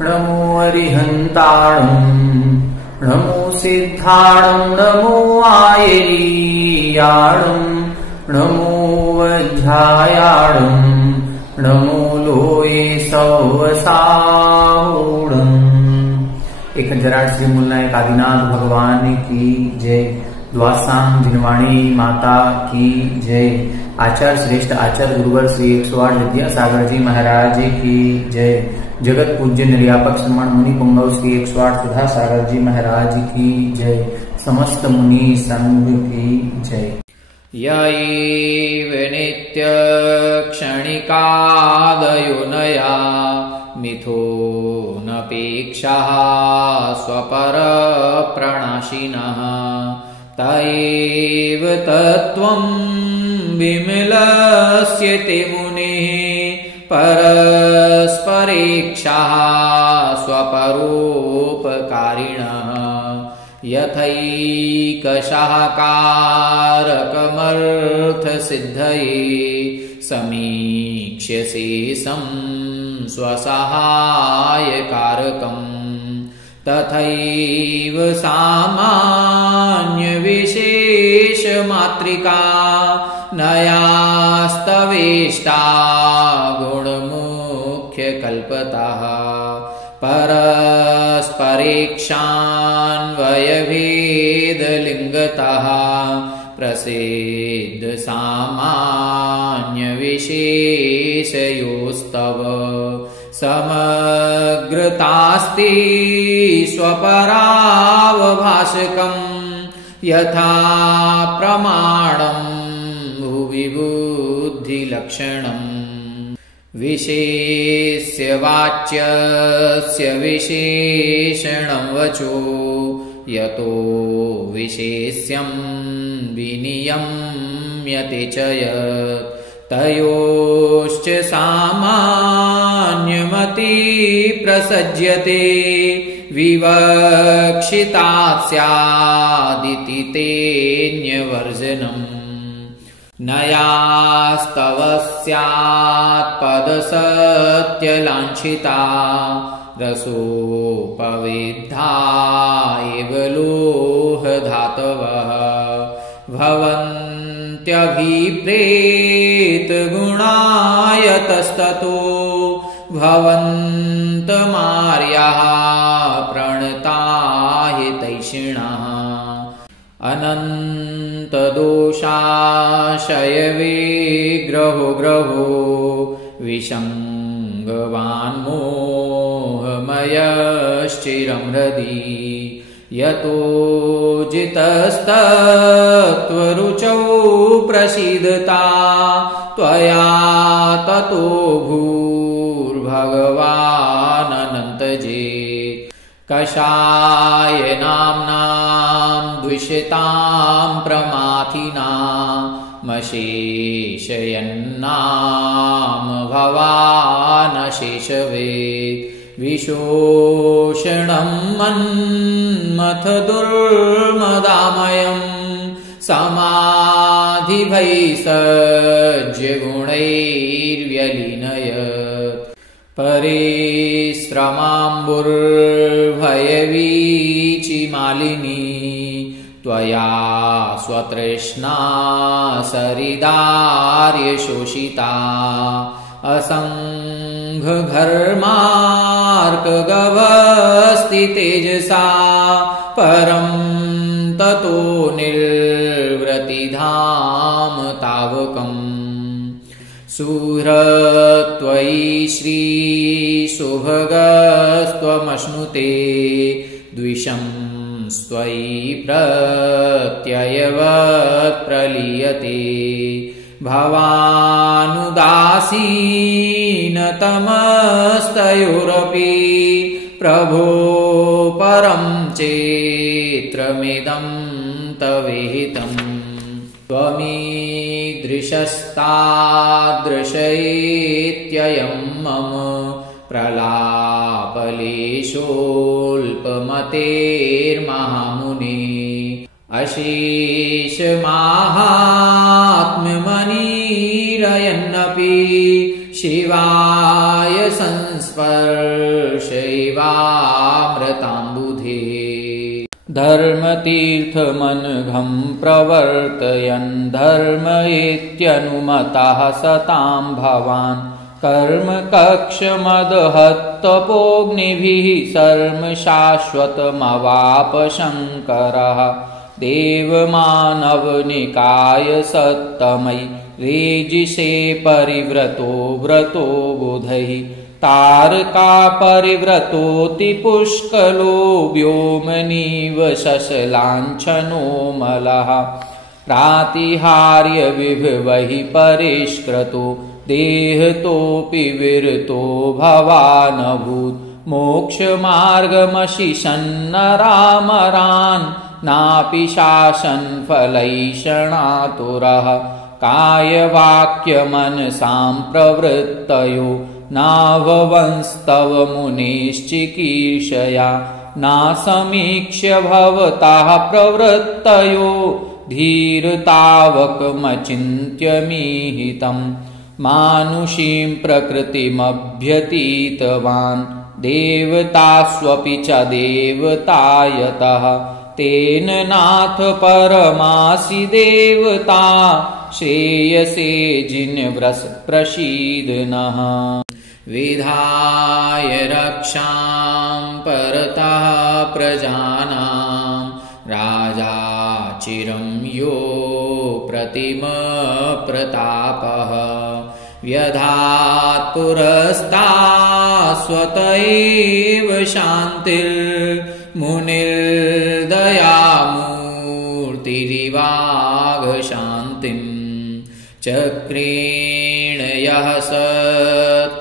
नमो अरिहन्ताणम् नमो सिद्धाणम् नमो आयरीयाणम् नमो वज्रायाणम् नमो लोये सौवसावूणम्। 1008 श्री मूलनायक आदिनाथ भगवान की जय। द्वासांग जिनवाणी माता की जय। आचार्य श्रेष्ठ आचार्य गुरुवर श्री 108 विद्यासागर जी महाराज की जय। जगत पूज्य निर्यापक श्रमण मुनि पुंगव श्री 108 सुधा सागर जी महाराज की जय। समस्त मुनि संघ की जय। यैव नित्य क्षणिकादयो नया मिथो नपेक्षाः स्वपर प्रणाशिनः तैव तत्त्वं विमलस्यते मुनेः परस्परेक्षाः स्वपरोपकारिणः यथैकशाकारकमर्थसिद्धये समीक्ष्य शेषं स्वसहायकारकम् तथैव सामान्यविशेषमात्रिका नयास्तवेष्टा गुणमुख्यकल्पतः परस्परेक्षान्वयभेदलिङ्गतः प्रसिद्ध सामान्यविशेषयोस्तव समग्रतास्ति स्वपरावभाषकम् यथा प्रमाणम् भुवि बुद्धिलक्षणम् विशेष्य वाच्यस्य विशेषणं वचो यतो विशेष्यं विनियम्यते च यत् तयोश्च सामान्यमति प्रसज्यते विवक्षितात् स्यादिति तेऽन्यवर्जनम् नयास्तव स्यात् पदसत्यलाञ्छिता रसोपविद्धा एव लोहधातवः भवन्त्यभिप्रेतगुणायतस्ततो भवन्तमार्याः प्रणता हितैषिणः अनन्तदोषाशयविग्रहो ग्रहो विषङ्गवान्मोहमयश्चिरं हृदि यतो जितस्तत्त्वरुचौ प्रसीदता त्वया ततो भूर्भगवानन्तजेत् कषाय नाम्नां द्विषतां प्रमाथिनामशेषयन्नाम भवानशेषवेत् विशोषणं मन्मथ दुर्मदामयम् समाधिभैसज्यगुणैर्व्यलीनयत् परिश्रमाम्बुर्भयवीचिमालिनी त्वया स्वतृष्णा सरिदार्यशोषिता असङ्घर्मार्कगभस्ति तेजसा परं ततो निर्वृतिधाम तावकम् सुहृत्त्वयि श्रीसुभगस्त्वमश्नुते द्विषं स्वयि प्रत्ययवत् प्रलीयते भवानुदासीनतमस्तयोरपि प्रभो परं चेत्रमिदं तवेहितम् त्वमीदृशस्तादृशैत्ययं मम प्रलापलेशोऽल्पमतेर्महामुने अशेषमाहात्म्यमनीरयन्नपि शिवाय संस्पर्शैव देवामृताम्बुधे धर्मतीर्थमनघं प्रवर्तयन् धर्म इत्यनुमतः सतां भवान् कर्मकक्षमदहत्तपोऽग्निभिः सर्म शाश्वतमवाप शङ्करः देवमानवनिकाय सत्तमयि रेजिषे परिव्रतो व्रतो बुधैः तारका परिव्रतोति पुष्कलो व्योमनीव शशलाञ्छनो मलः प्रातिहार्य विभवैः परिष्कृतो देहतोऽपि विरतो भवानभूत् मोक्षमार्गमशिषन्नरामरान् नापि शासन् फलैषणातुरः कायवाक्यमनसां प्रवृत्तयो नाभवंस्तव मुनिश्चिकीर्षया नासमीक्ष्य भवतः प्रवृत्तयो धीरतावकमचिन्त्यमीहितम् मानुषीं प्रकृतिमभ्यतीतवान् देवतास्वपि च देवतायतः तेन नाथ परमासि देवता श्रेयसे जिनव्रस प्रसीद नः विधाय रक्षां परतः प्रजानां राजा चिरं यो प्रतिमप्रतापः व्यधात् पुरस्तास्वत एव शान्तिर्दयामूर्तिरिवाघशान्तिं चक्रेण यः शत्रुभयङ्करेण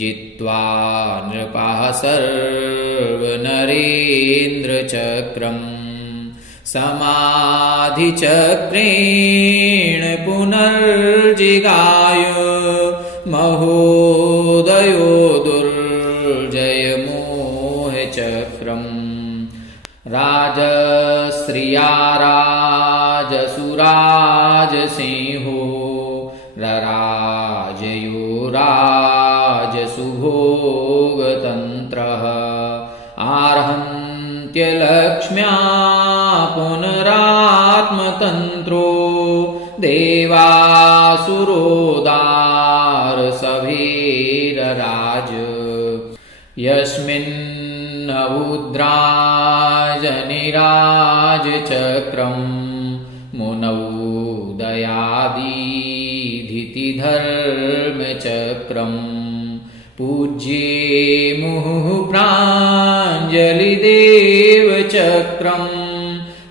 जित्वा नृपः सर्वनरेन्द्रचक्रम् समाधिचक्रेण पुनर्जिगाय महोदयो दुर्जयमोहचक्रम् राजश्रिया राजसुराजसिंहो रराजयो राजसुभोगतन्त्रः आर्हन्त्यलक्ष्म्या पुनरात्मतन्त्रो देवासुरोदारसभेरराज यस्मिन्नवुद्राजनिराजचक्रं मुनौदयादिधितिधर्मचक्रम् पूज्ये मुहुः प्राञ्जलिदेवचक्रम्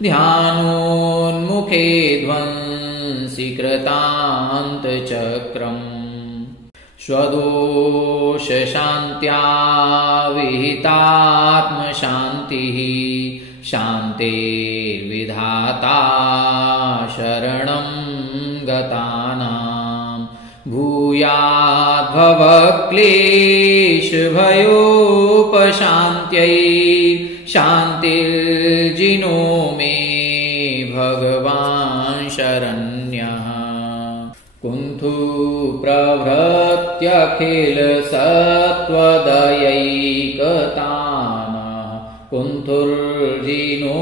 ध्यानोन्मुखे ध्वंसीकृतान्तचक्रम् स्वदोषशान्त्या विहितात्मशान्तिः शान्तिर्विधाता शरणं गतानां भूयाद्भवक्लेशभयोपशान्त्यै शान्तिर्जिनो मे भगवान् शरण्यः कुन्थु प्रभृत्यखिलसत्त्वदयैकतानः कुन्थुर्जिनो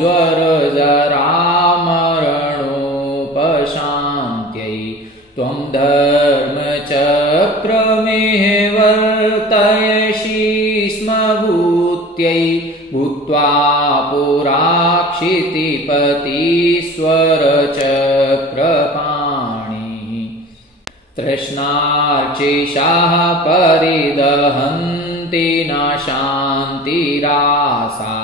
ज्वरजरामरणोपशान्त्यै त्वं धर्मचक्रमेह वर्तयसि स्म भूत्यै भूत्वा पुराक्षितिपतीश्वरचक्रपाणिः तृष्णार्चिषाः परिदहन्ति न शान्तिरासा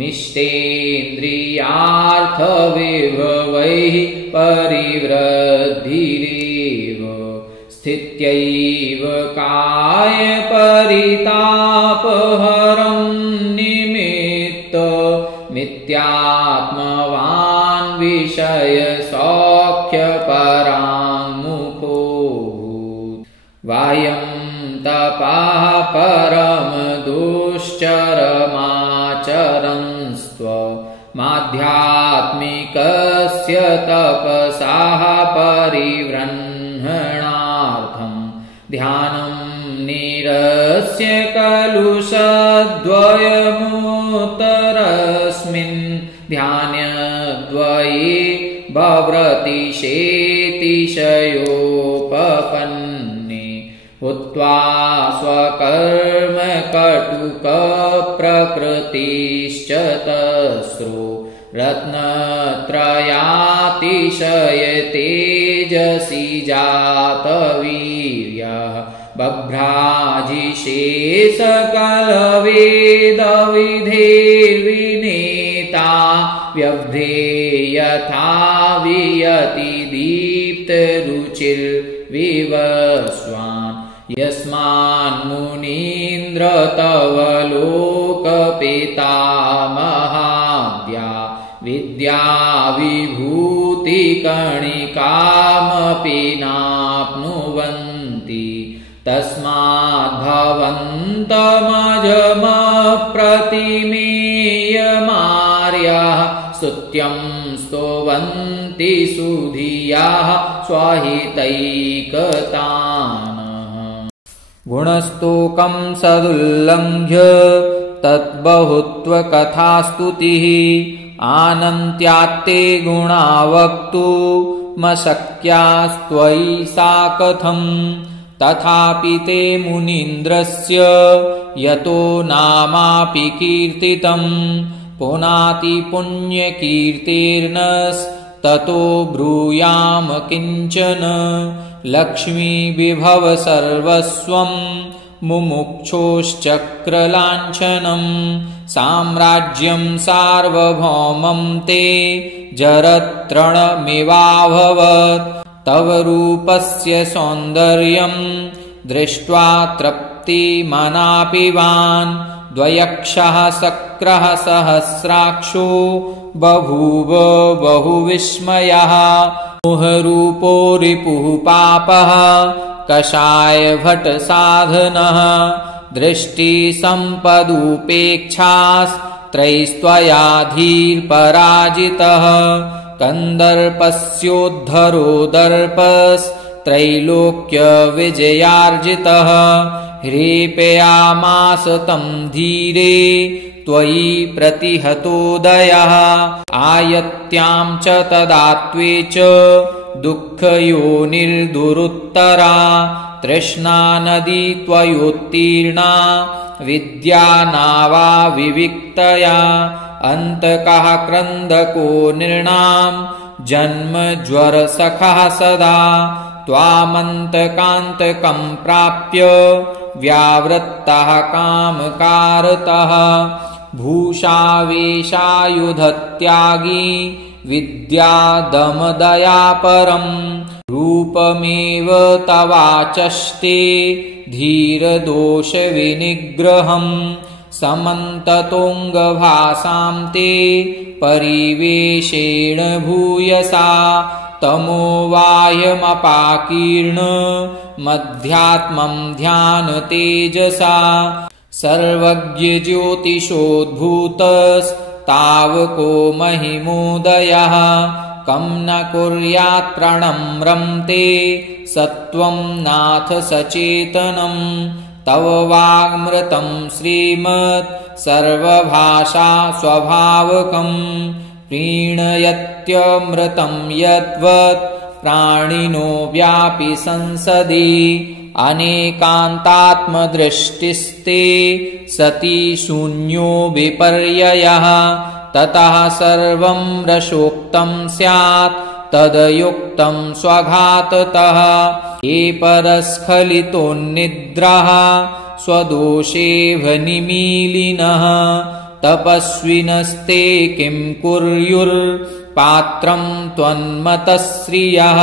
मिष्टेन्द्रियार्थविभवैः परिवृद्धिरेव स्थित्यैव कायपरितापहरं निमित्त मिथ्यात्मवान् विषयसौख्यपराङ्मुखो वायं तपाः परमदुश्चरमाचरन्स्त्व माध्यात्मिकस्य तपसाः परिवृह्णार्थं ध्यानं निरस्य कलुषद्वयमुत्तरस्मिन् ध्यानद्वये बव्रतिशेतिशयोपपन्ने हुत्वा स्वकर्म कटुकप्रकृतिश्च तस्रो रत्नत्रयातिशय तेजसि जातवीर्यः बभ्राजिशेषकलवेदविधेर्विनेता व्यभ्रेयथा वियति दीप्तरुचिर्विवस्वान् यस्मान्मुनीन्द्र तव लोकपितामहाद्या विद्या विभूतिकणिकामपि नाप्नुवन्ति तस्माद्भवन्तमजमप्रतिमेयमार्याः स्तुत्यं स्तुवन्ति सुधियाः स्वहितैकतान् गुणस्तोकं सदुल्लङ्घ्य तद्बहुत्वकथास्तुतिः आनन्त्यात्ते गुणा वक्तुमशक्यास्त्वयि सा कथम् तथापि ते मुनीन्द्रस्य यतो नामापि कीर्तितम् पुनाति पुण्यकीर्तेर्नस्ततो ब्रूयाम किञ्चन लक्ष्मी विभव सर्वस्वम् मुमुक्षोश्चक्रलाञ्छनम् साम्राज्यं सार्वभौमं ते जरत्रणमिवाभवत् तव रूपस्य सौन्दर्यं दृष्ट्वा तृप्तिमनापिवान् द्वयक्षः शक्रः सहस्राक्षो बभूव बहुविस्मयः मोहरूपो रिपुः पापः कषायभटसाधनः दृष्टिसम्पदुपेक्षास्त्रैस्त्वया धीर्पराजितः कन्दर्पस्योद्धरो दर्पस्त्रैलोक्यविजयार्जितः ह्रीपयामास तं धीरे त्वयि प्रतिहतोदयः आयत्यां च तदा त्वे च दुःखयोनिर्दुरुत्तरा तृष्णा नदी त्वयोत्तीर्णा विद्या नावा विविक्तया अन्तकः क्रन्दको नृणां जन्मज्वरसखः सदा त्वामन्तकान्तकं प्राप्य व्यावृत्तः कामकारतः भूषावेशायुधत्यागी विद्यादमदयापरम् रूपमेव तवाचष्टे धीरदोषविनिग्रहम् समन्ततोऽङ्गभासां ते परिवेशेण भूयसा तमोवायमपाकीर्ण मध्यात्मं ध्यानतेजसा सर्वज्ञज्योतिषोद्भूतस्तावको महिमोदयः कं न कुर्यात् प्रणम्रं ते सत्वं नाथ सचेतनम् तव वाङ्मृतं श्रीमत् सर्वभाषा स्वभावकम् प्रीणयत्यमृतं यद्वत् प्राणिनो व्यापि संसदि अनेकान्तात्मदृष्टिस्ते सति शून्यो विपर्ययः ततः सर्वं रसोक्तं स्यात् तदयुक्तं स्वघाततः ये परस्खलितोन्निद्राः स्वदोषेव निमीलिनः तपस्विनस्ते किं कुर्युर्पात्रं त्वन्मतश्रियः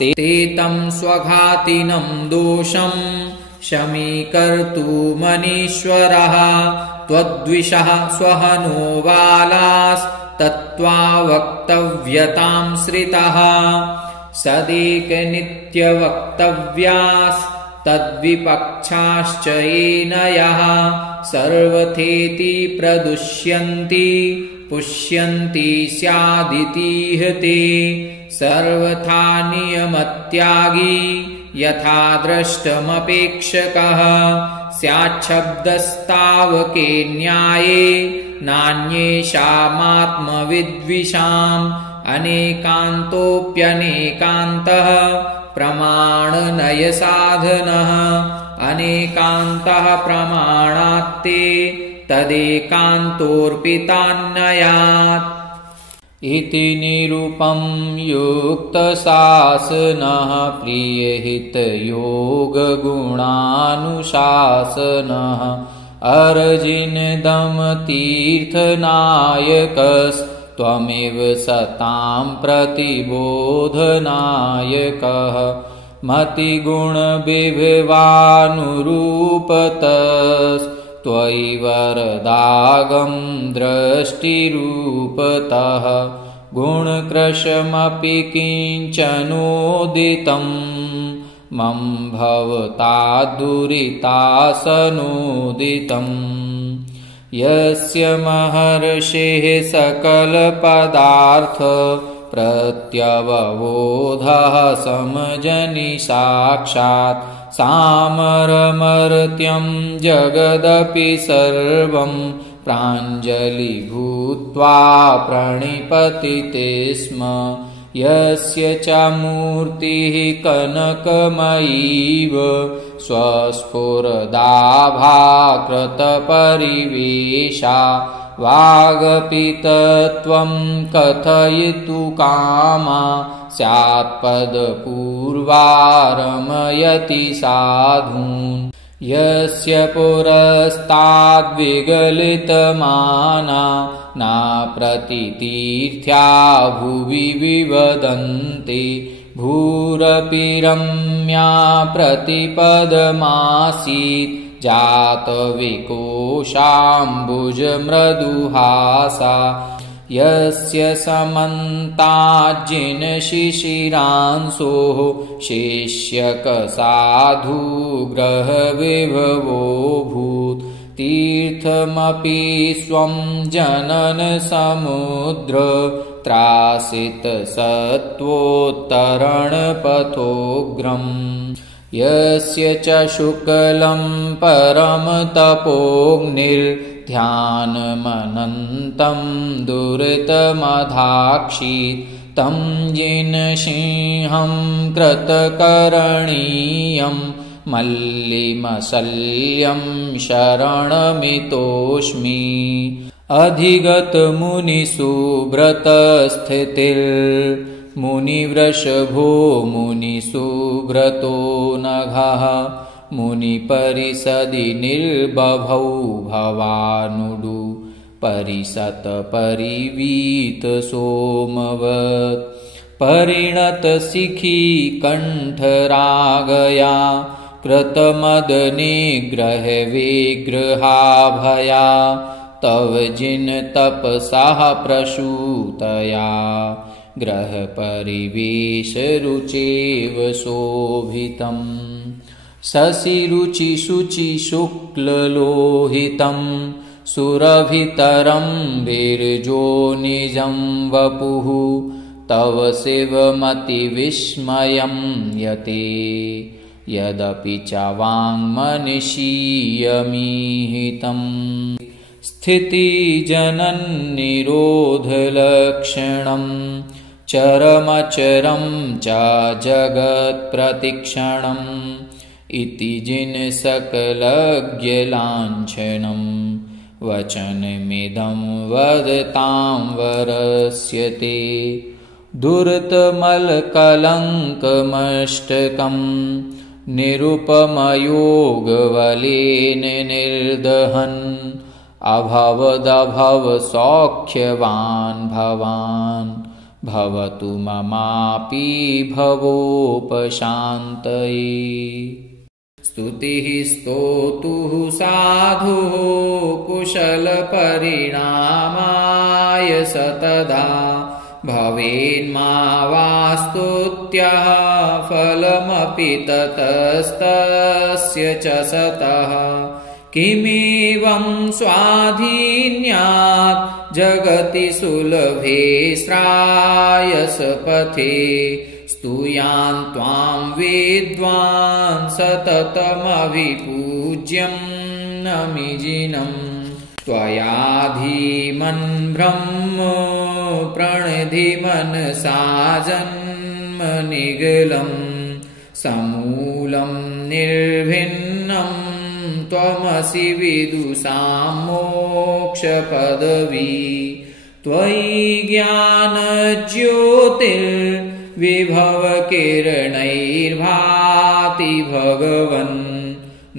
ते तं स्वघातिनं दोषं शमीकर्तुमनीश्वरः त्वद्विषः स्वहनो बालास्तत्त्वा वक्तव्यतां श्रितः सदेकनित्यवक्तव्यास्तद्विपक्षाश्च येनयः सर्वथेति प्रदुष्यन्ति पुष्यन्ति स्यादितीह ते सर्वथा नियमत्यागी यथा द्रष्टमपेक्षकः स्याच्छब्दस्तावके न्याये नान्येषामात्मविद्विषाम् अनेकान्तोऽप्यनेकान्तः प्रमाणनयसाधनः अनेकान्तः प्रमाणात्ते तदेकान्तोऽर्पितान्नयात् इति निरूपं युक्तशासनः प्रियहितयोगगुणानुशासनः अर्जिनदमतीर्थनायकस्त्वमेव सतां प्रतिबोधनायकः मतिगुणविभवानुरूपतस्त्वयि वरदागं दृष्टिरूपतः गुणकृशमपि किञ्चनोदितं मम भवताद्दुरितासनोदितम् यस्य महर्षेः सकलपदार्थ प्रत्यवबोधः समजनि साक्षात् सामरमर्त्यं जगदपि सर्वं प्राञ्जलिभूत्वा प्रणिपतिते स्म यस्य च मूर्तिः कनकमयीव स्वस्फुरदाभाकृतपरिवेशा वागपि तत्त्वं कथयितु कामा स्यात्पदपूर्वा रमयति साधून् यस्य पुरस्ताद्विगलितमाना न प्रतितीर्थ्या भुवि विवदन्ति भूरपि रम्या प्रतिपदमासीत् जातविकोशाम्बुजमृदुहासा यस्य समन्ताज्जिनशिशिरांशोः शेष्यकसाधुग्रहविभवोऽभूत् तीर्थमपि स्वं जननसमुद्र त्रासितसत्त्वोत्तरणपथोग्रम् यस्य च शुक्लं परमतपोऽग्निर्ध्यानमनन्तं दुरितमधाक्षीत् तं जिनसिंहं कृतकरणीयं मल्लिमशल्यं शरणमितोऽस्मि अधिगतमुनिसुव्रतस्थितिर्मुनिवृषभो मुनिसुव्रतो नघः मुनिपरिषदि निर्बभौ भवानुडु परिशतपरिवीतसोमवत् परिणतशिखी कण्ठरागया कृतमदनिग्रहविग्रहाभया तव जिनतपसः प्रसूतया ग्रहपरिवेशरुचेव शोभितम् शशिरुचिशुचिशुक्ललोहितं सुरभितरं विरजोनिजं वपुः तव शिवमतिविस्मयं यते यदपि च वाङ्मनीषीयमीहितम् स्थितिजनन्निरोधलक्षणं चरमचरं च जगत्प्रतिक्षणम् इति जिनसकलज्ञलाञ्छनं वचनमिदं वदतां वरस्यते दुर्तमलकलङ्कमष्टकं निरुपमयोगवलेन निर्दहन् अभवदभवसौख्यवान् भवान् भवतु ममापि भवोपशान्तये स्तुतिः स्तोतुः साधुः कुशलपरिणामाय सतदा भवेन्मा वा स्तुत्यः फलमपि ततस्तस्य च सतः किमेवं स्वाधीन्यात् जगति सुलभे श्रायसपथे स्तूयान् त्वां विद्वान् सततमभिपूज्यं नमिजिनम् त्वयाधीमन् ब्रह्म प्रणधिमनसा जन्मनिगलं समूलं निर्भिन्नं त्वमसि विदुषां मोक्षपदवी त्वयि ज्ञानज्योतिर्विभवकिरणैर्भाति भगवन्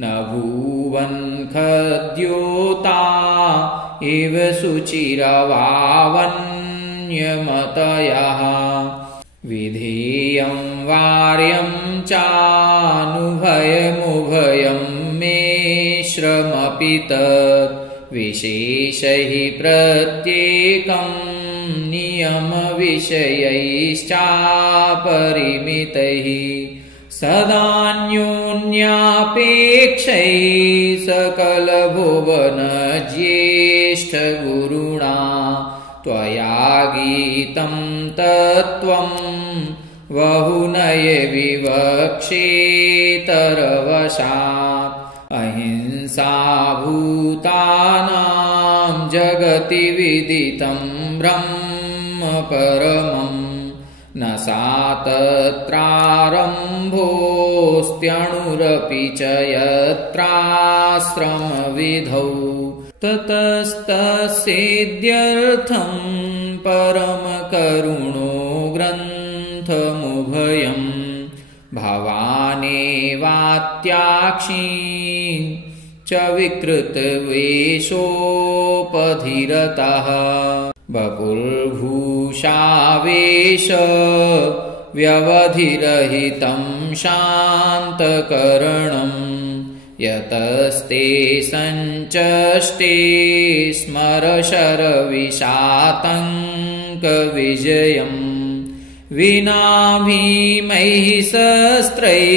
न भुवन् खद्योता इव शुचिरवावन्यमतयः विधेयं वार्यं चानुभयमुभयं मे श्रमपि तत् विशेषैः प्रत्येकं नियमविषयैश्चापरिमितैः सदान्योन्यापेक्षैः सकलभुवनज्येष्ठगुरुणा त्वया गीतं तत्त्वं बहुनय विवक्षेतरवशात् अहिंसा भूतानां जगति विदितं ब्रह्म परमम् न सा तत्रारम्भोऽस्त्यणुरपि च यत्राश्रमविधौ ततस्तस्येद्यर्थं परमकरुणो ग्रन्थमुभयम् भवानेवात्याक्षीन् च विकृतवेषोपधिरतः बपुर्भूषावेश व्यवधिरहितं शान्तकरणं यतस्ते सञ्चष्टे स्मरशरविशातङ्कविजयम् विना भीमैः शस्त्रैः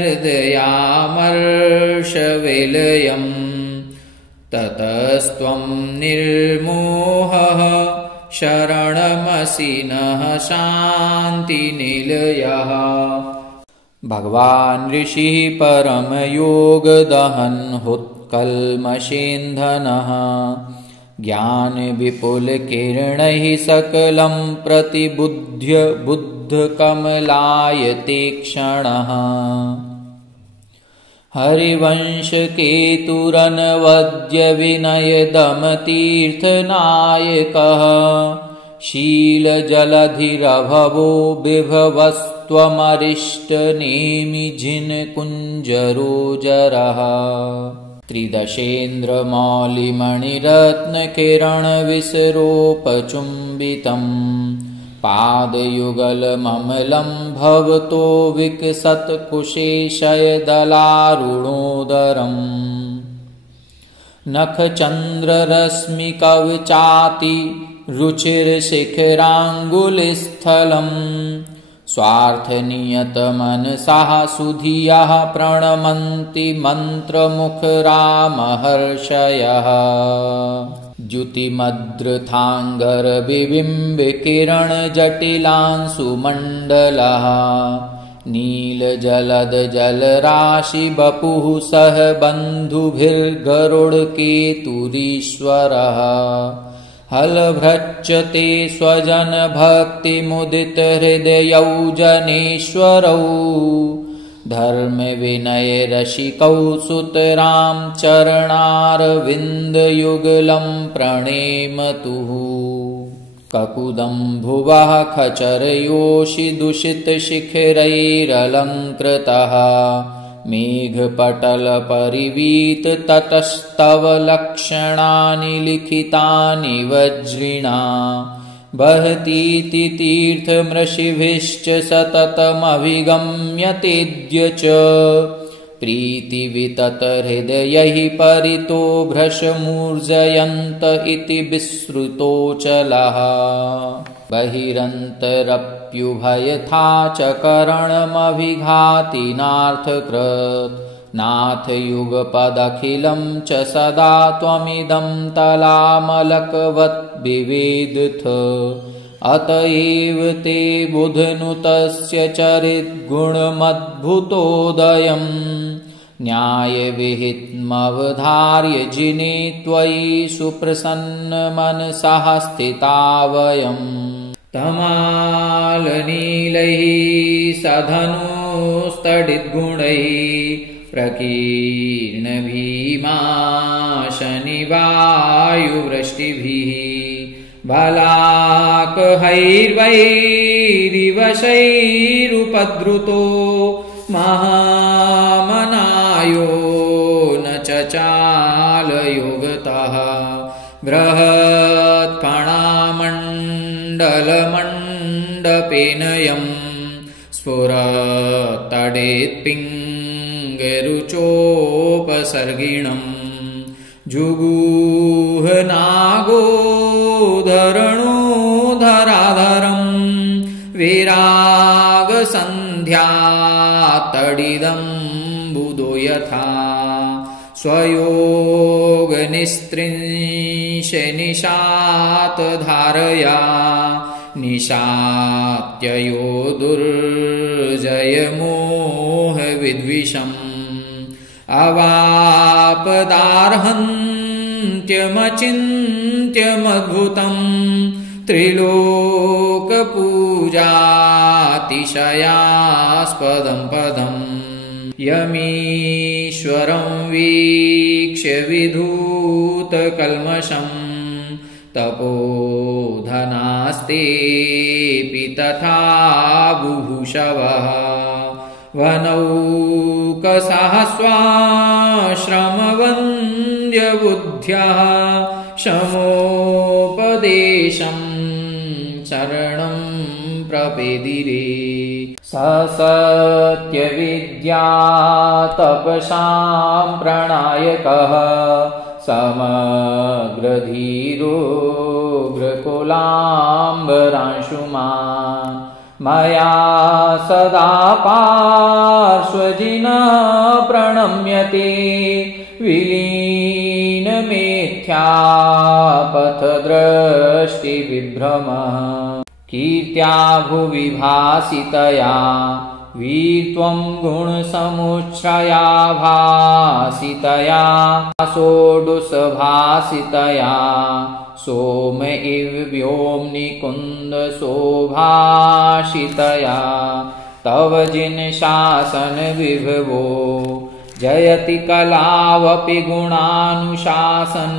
हृदयामर्षविलयम् ततस्त्वं निर्मोहः शरणमसि नः शान्तिनिलयः भगवान् ऋषिः परमयोगदहन् हुत्कल्मषेन्धनः ज्ञानविपुलकिरणैः सकलं प्रतिबुध्य बुद्धकमलायते क्षणः हरिवंशकेतुरनवद्य विनयदमतीर्थनायकः शीलजलधिरभवो बिभवस्त्वमरिष्टनेमिजिनकुञ्जरोजरः त्रिदशेन्द्रमौलिमणिरत्नकिरणविसरोपचुम्बितम् पादयुगलममलं भवतो विकसत्कुशेशयदलारुणोदरम् नखचन्द्ररश्मिकवचाति रुचिरशिखराङ्गुलिस्थलम् स्वार्थनियतमनसाः सुधियः प्रणमन्ति मन्त्रमुखरामहर्षयः द्युतिमद्रुथाङ्गरविबिम्बकिरणजटिलांशुमण्डलः नीलजलदजलराशिबपुः सह बन्धुभिर्गरुडकेतुरीश्वरः हलभ्रच्यते स्वजनभक्तिमुदितहृदयौ जनेश्वरौ धर्मविनयरसिकौ सुतरां चरणारविन्दयुगलं प्रणेमतुः ककुदं भुवः खचरयोषिदुषितशिखरैरलङ्कृतः मेघपटलपरिवीततटस्तव लक्षणानि लिखितानि वज्रिणा बहतीति तीर्थमृषिभिश्च सततमभिगम्यतेऽद्य च प्रीतिविततहृदयैः परितो भ्रशमूर्जयन्त इति विश्रुतोऽचलः बहिरन्तरप्युभयथा च करणमभिघाति नार्थकृत् नाथयुगपदखिलं च सदा त्वमिदं तलामलकवत् विवेदथ अत एव ते बुधनुतस्य चरिद्गुणमद्भुतोदयम् न्यायविहितमवधार्य जिने त्वयि सुप्रसन्नमनसः स्थिता वयम् तमालनीलैः सधनुस्तडिद्गुणैः प्रकीर्णभीमाशनिवायुवृष्टिभिः बलाकहैर्वैरिवशैरुपद्रुतो महामनायो न चचालयोगतः बृहत्फणामण्डलमण्डपेन यं स्फुरत्तडेत्पिङ्गरुचोपसर्गिणम् जुगूहनागोधरणोधराधरम् विरागसन्ध्यातडिदम्बुदो यथा स्वयोगनिस्त्रिंशनिशातधारया निशात्ययो दुर्जयमोहविद्विषम् अवापदार्हन्त्यमचिन्त्यमद्भुतम् त्रिलोकपूजातिशयास्पदं पदम् यमीश्वरं वीक्ष्य विधूतकल्मषम् तपोधनास्तेऽपि तथा बुभुषवः वनौकसहस्वाश्रमवन्द्यबुद्ध्यः शमोपदेशं शरणं प्रपेदिरे ससत्यविद्या तपसां प्रणायकः समग्रधीरोग्रकुलाम्बरांशुमान् मया सदा पार्श्वजिनः प्रणम्यते विलीनमेथ्यापथदृष्टिविभ्रमः कीर्त्या भुवि भासितया वीत्वं गुणसमुच्छ्रया भासितया षोडशभासितया सोम इव व्योम्नि कुन्दशोभाषितया तव जिनशासन विभवो जयति कलावपि गुणानुशासन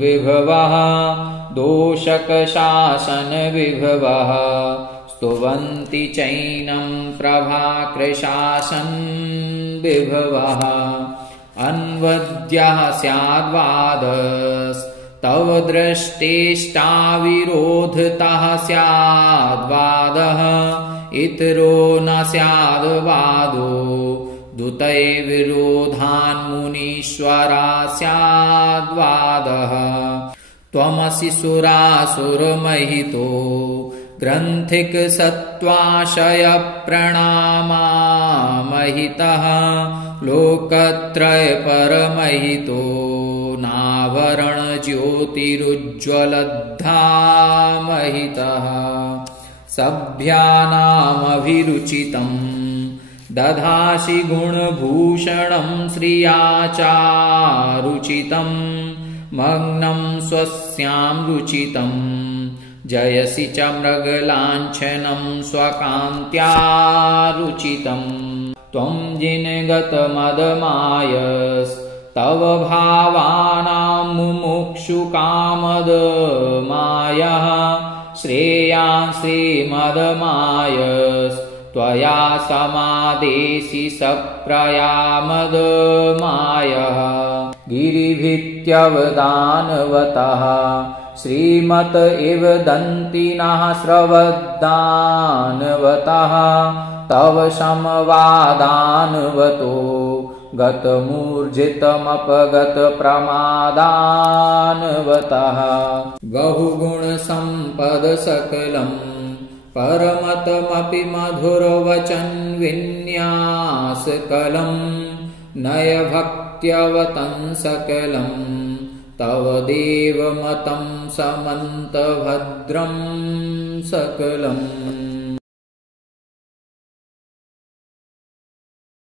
विभवः दोषकशासन विभवः स्तुवन्ति चैनं प्रभाकृशासन विभवः अन्वद्यः स्याद्वादस्तव दृष्टेष्टाविरोधतः स्याद्वादः इतरो न स्याद्वादो दुतये विरोधान्मुनीश्वरा स्याद्वादः त्वमसि सुरासुरमहितो ग्रन्थिक सत्त्वाशय प्रणामामहितः लोकत्रय परमहितो नावरण ज्योतिरुज्ज्वलद्धामहितः सभ्यानामभिरुचितम् दधासि गुणभूषणं श्रियाचारुचितम् मग्नं स्वस्यां रुचितम् जयसि च मृगलाञ्छनं स्वकान्त्यारुचितम् त्वं जिनगतमदमायस्तव भावानां मुमुक्षुकामदमायः श्रेयांश्रीमदमायस्त्वया समादेशि सप्रयामदमायः गिरिभित्यवदानवतः श्रीमत इव दन्तिनः स्रवदानवतः तव समवादानवतो गतमूर्जितमपगतप्रमादानवतः बहुगुणसम्पदसकलम् परमतमपि मधुरवचनविन्यासकलम् नयभक्त्यवतं सकलम् तव देवमतं समन्तभद्रं सकलम्